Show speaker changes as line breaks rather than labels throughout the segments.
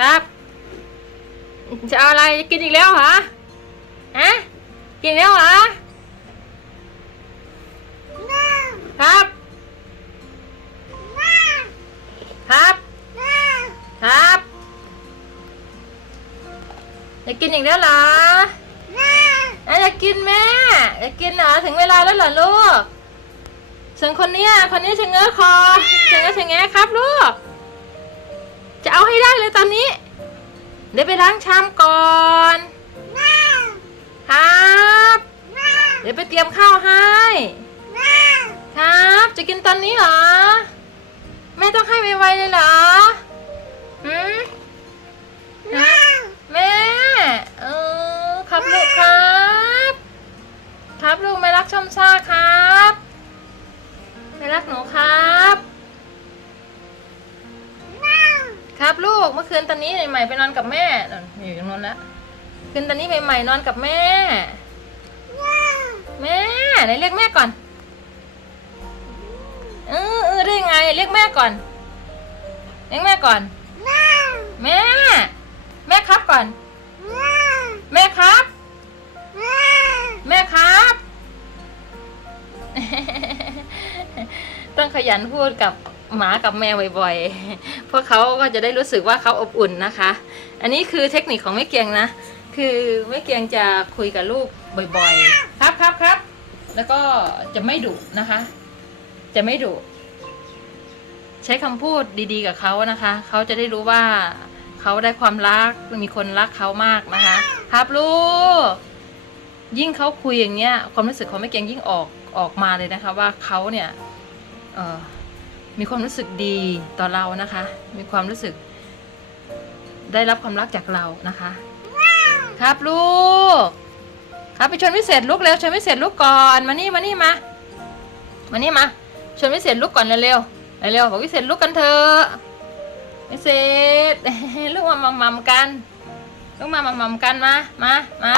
ครับ จะเอาอะไรกินอีกแล้วเหรอฮะกินแล้วเหรอครับครับครับอยากกินอีกแล้วเหรออะอยากกินแม่อยากกินเหรอถึงเวลาแล้วเหรอลูกส่วนคนนี้คนนี้ชะเง้อคอชะเง้อชะแงะครับลูก จะเอาให้ได้เลยตอนนี้ เดี๋ยวไปล้างชามก่อนครับเดี๋ยวไปเตรียมข้าวให้ครับ จะกินตอนนี้เหรอแม่ต้องให้ไวๆเลยเหรอหืมฮะแม่เออครับลูกครับ ครับลูกไม่รักชมซ่าครับ ลูก เมื่อคืนตอนนี้ใหม่ๆไปนอนกับแม่นอนอยู่ตรงนู้นแล้วคืนตอนนี้ใหม่ๆนอนกับแม่ แม่ไหนเรียกแม่ก่อน เออเออได้ไง เรียกแม่ก่อน เรียกแม่ก่อน แม่ แม่ครับก่อน แม่ครับ แม่ครับ ต้องขยันพูดกับ หมากับแมวบ่อยๆ เพราะเขาก็จะได้รู้สึกว่าเขาอบอุ่นนะคะ อันนี้คือเทคนิคของแม่เกียงนะ คือแม่เกียงจะคุยกับลูกบ่อยๆ ครับครับครับ แล้วก็จะไม่ดุนะคะ จะไม่ดุใช้คำพูดดีๆกับเขานะคะ เขาจะได้รู้ว่าเขาได้ความรัก มีคนรักเขามากนะคะ ครับลูก ยิ่งเขาคุยอย่างเงี้ย ความรู้สึกของแม่เกียงยิ่งออกออกมาเลยนะคะ ว่าเขาเนี่ย เออ มีความรู้สึกดีต่อเรานะคะ มีความรู้สึก ได้รับความรักจากเรานะคะ ครับลูก ครับไปชวนวิเศษลูกเร็วชวนวิเศษลูกก่อนมานี่มานี่มามานี่มาชวนวิเศษลูกก่อนเร็วๆเร็วๆบอกวิเศษลูกกันเถอะวิเศษลูกมามัมมัมกันลูกมามัมมัมกันมามามา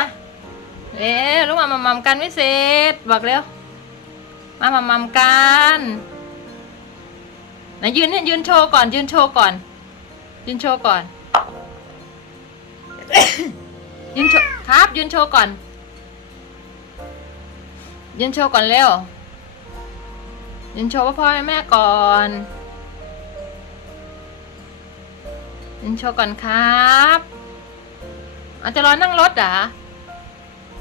เร็วลูกมามัมมัมกันวิเศษบอกเร็วมามัมมัมกัน ไหนยืนเนี่ยยืนโชว์ก่อน ยืนโชว์ก่อน ยืนโชว์ก่อน ยืนโชว์ครับ ยืนโชว์ก่อน ยืนโชว์ก่อนเร็ว ยืนโชว์พ่อแม่ก่อน ยืนโชว์ก่อนครับอาจจะรอนั่งรถเหรอ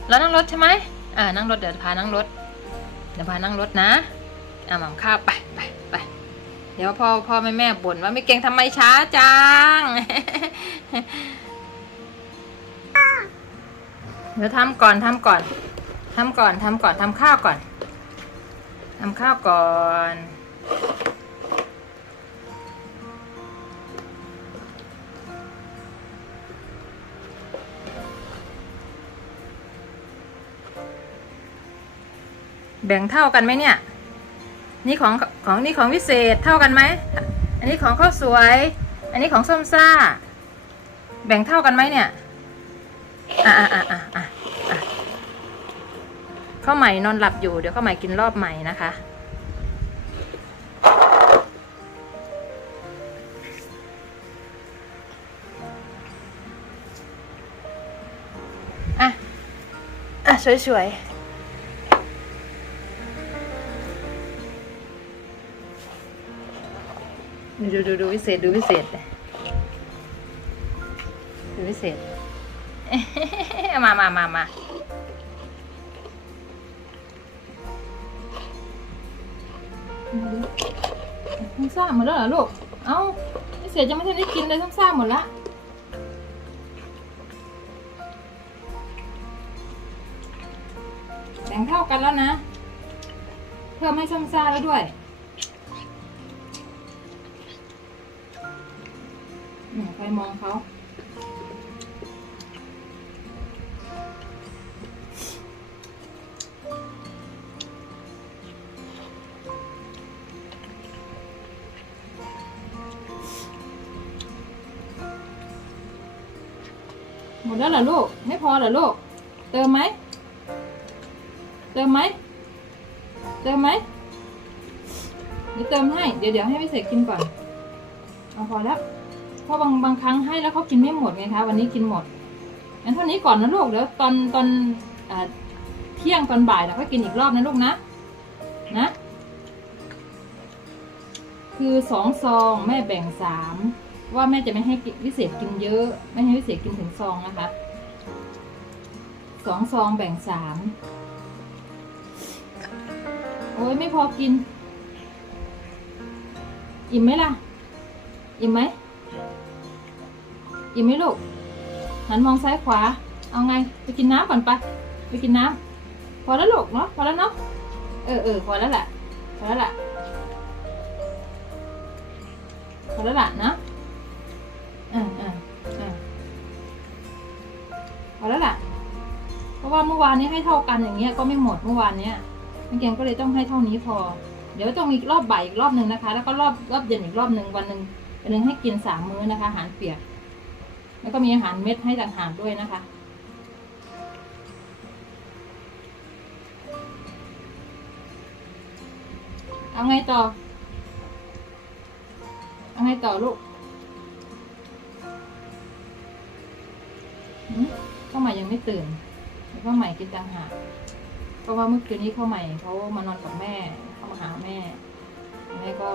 รอนั่งรถใช่ไหมอ่านั่งรถเดี๋ยวพานั่งรถ เดี๋ยวพานั่งรถนะ อ่าหม่ำข้าวไปไปไป เดี๋ยวพ่อพ่อแม่แม่บ่นว่าไม่เก่งทำไมช้าจัง เดี๋ยวทำก่อนทำก่อนทำก่อนทำก่อนทำข้าวก่อนทำข้าวก่อนแบ่งเท่ากันไหมเนี่ย นี่ของของนี่ของวิเศษเท่ากันไหม อันนี้ของข้าวสวย อันนี้ของส้มซ่า แบ่งเท่ากันไหมเนี่ย อะอะอะอะอะข้าวใหม่นอนหลับอยู่ เดี๋ยวข้าวใหม่กินรอบใหม่นะคะ อะ อะสวยๆ ดูดูดูวิเศษดูวิเศษดูวิเศษ มามามามาทั้งซ่าหมดแล้วเหรอลูก เอ้าวิเศษยังไม่ทันได้กินเลยทั้งซ่าหมดละแบ่งเท่ากันแล้วนะ เพิ่มให้ส้มซ่าแล้วด้วย อืมใครมองเขาหมดแล้วเหรอลูก ไม่พอเหรอลูก เติมไหม เติมไหม เติมไหมเดี๋ยวเติมให้ เดี๋ยวเดี๋ยวให้พิเศษกินก่อน เอาพอแล้ว เพราะบางบางครั้งให้แล้วเขากินไม่หมดไงคะ วันนี้กินหมดงั้นเท่านี้ก่อนนะลูกเดี๋ยวตอนตอนเที่ยงตอนบ่ายเราก็กินอีกรอบนะลูกนะนะ คือสองซองแม่แบ่งสามว่าแม่จะไม่ให้วิเศษกินเยอะ ไม่ให้วิเศษกินถึงซองนะคะสองซองแบ่งสามโอ้ยไม่พอกิน อิ่มไหมล่ะ อิ่มไหม อิ่มไหมลูกหันมองซ้ายขวา เอาไง ไปกินน้ำก่อนไป ไปกินน้ำพอแล้วลูกเนาะ พอแล้วเนาะ เออเออพอแล้วแหละพอแล้วแหละพอแล้วแหละนะอ่าอ่าอ่าพอแล้วแหละเพราะว่าเมื่อวานนี้ให้เท่ากันอย่างเงี้ยก็ไม่หมดเมื่อวานเนี้ยแม่แกงก็เลยต้องให้เท่านี้พอ เดี๋ยวต้องมีรอบบ่ายอีกรอบหนึ่งนะคะ แล้วก็รอบรอบเย็นอีกรอบหนึ่งวันหนึ่งวันหนึ่งให้กินสามมื้อนะคะอาหารเปียก แล้วก็มีอาหารเม็ดให้ต่างหากด้วยนะคะ เอาไงต่อ เอาไงต่อลูกข้าวใหม่ยังไม่ตื่นเข้าวใหม่กินต่างหากเพราะว่าเมื่อคืนนี้ข้าวใหม่เขามานอนกับแม่เขามาหาแม่แม่ก็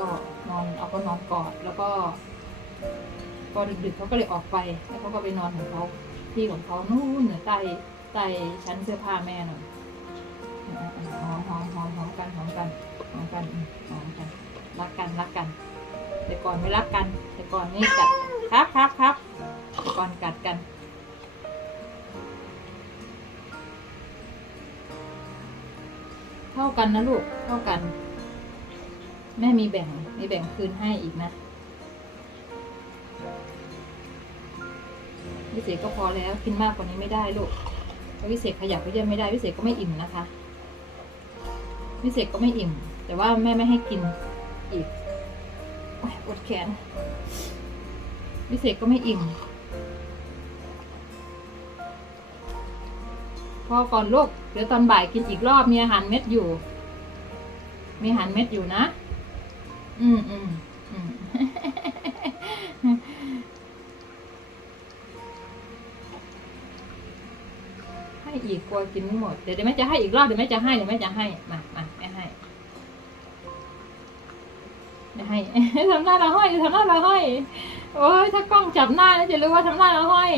นอนเอาเขานอนกอดแล้วก็ พอดึกๆเขาก็เลยออกไปแล้วเขาก็ไปนอนของเขาที่ของเขานู่นเหนือใต้ใต้ชั้นเสื้อผ้าแม่หน่อยหอมหอมหอมหอมกันหอมกันหอมกันหอมกันรักกันรักกัน แต่ก่อนไม่รักกัน แต่ก่อนนี่กัดครับครับครับแต่ก่อนกัดกันเท่ากันนะลูกเท่ากัน แม่มีแบ่งมีแบ่งคืนให้อีกนะ วิเศษก็พอแล้วกินมากกว่านี้ไม่ได้ลูกเพราะวิเศษขยับไปเยอะไม่ได้วิเศษก็ไม่อิ่มนะคะ วิเศษก็ไม่อิ่ม แต่ว่าแม่ไม่ให้กินอีกโอ๊ยปวดแขน วิเศษก็ไม่อิ่มพอก่อนลูกเดี๋ยวตอนบ่ายกินอีกรอบมีอาหารเม็ดอยู่ มีอาหารเม็ดอยู่นะ อืมอืมอืม อีกกลัวกินไม่หมด เดี๋ยวเดี๋ยวแม่จะให้อีกรอบเดี๋ยวแม่จะให้เดี๋ยวแม่จะให้ มามาแม่ให้แม่ให้ทำหน้าเราห้อยทำหน้าเราห้อย โอ้ยถ้ากล้องจับหน้าแล้วจะรู้ว่าทำหน้าเราห้อย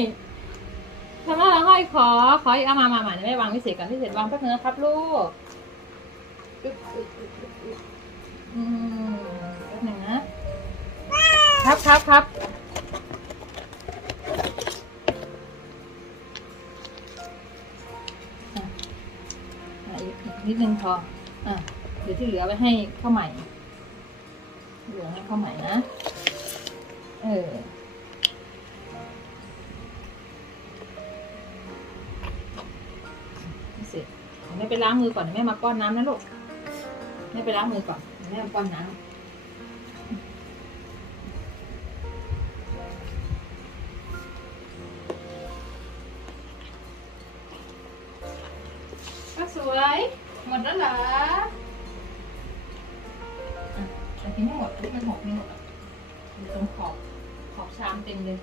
ทำหน้าเราห้อยขอ ขออีกเอามามามาเดี๋ยวแม่วางพิเศษก่อนพิเศษวางแป๊บนึงนะครับลูกอืมแป๊บนึงนะครับครับครับ นิดนึงพออะเดี๋ยวที่เหลือไว้ให้ข้าวใหม่เหลือให้ข้าวใหม่นะ เออเสร็จแม่ไปล้างมือก่อนแม่มาป้อนน้ำนะลูกแม่ไปล้างมือก่อนแม่มาป้อนน้ำ สวย หมดแล้วเหรออะแต่ที่ไม่หมดลูกมันหกไม่หมดอยู่ตรงขอบขอบชามเต็มเลย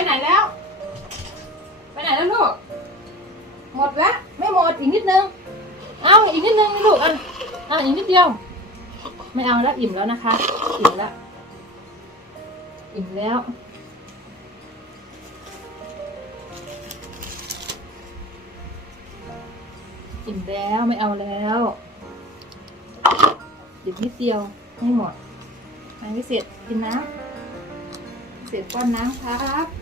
ไปไหนแล้ว ไปไหนแล้วลูก หมดแล้ว ไม่หมดอีกนิดนึง เอาอีกนิดนึงลูกอะอะอีกนิดเดียว ไม่เอาแล้วอิ่มแล้วนะคะ อิ่มแล้ว อิ่มแล้วอิ่มแล้วไม่เอาแล้วอีกนิดเดียวให้หมดอันพิเศษกินน้ำเสร็จป้อนน้ำครับ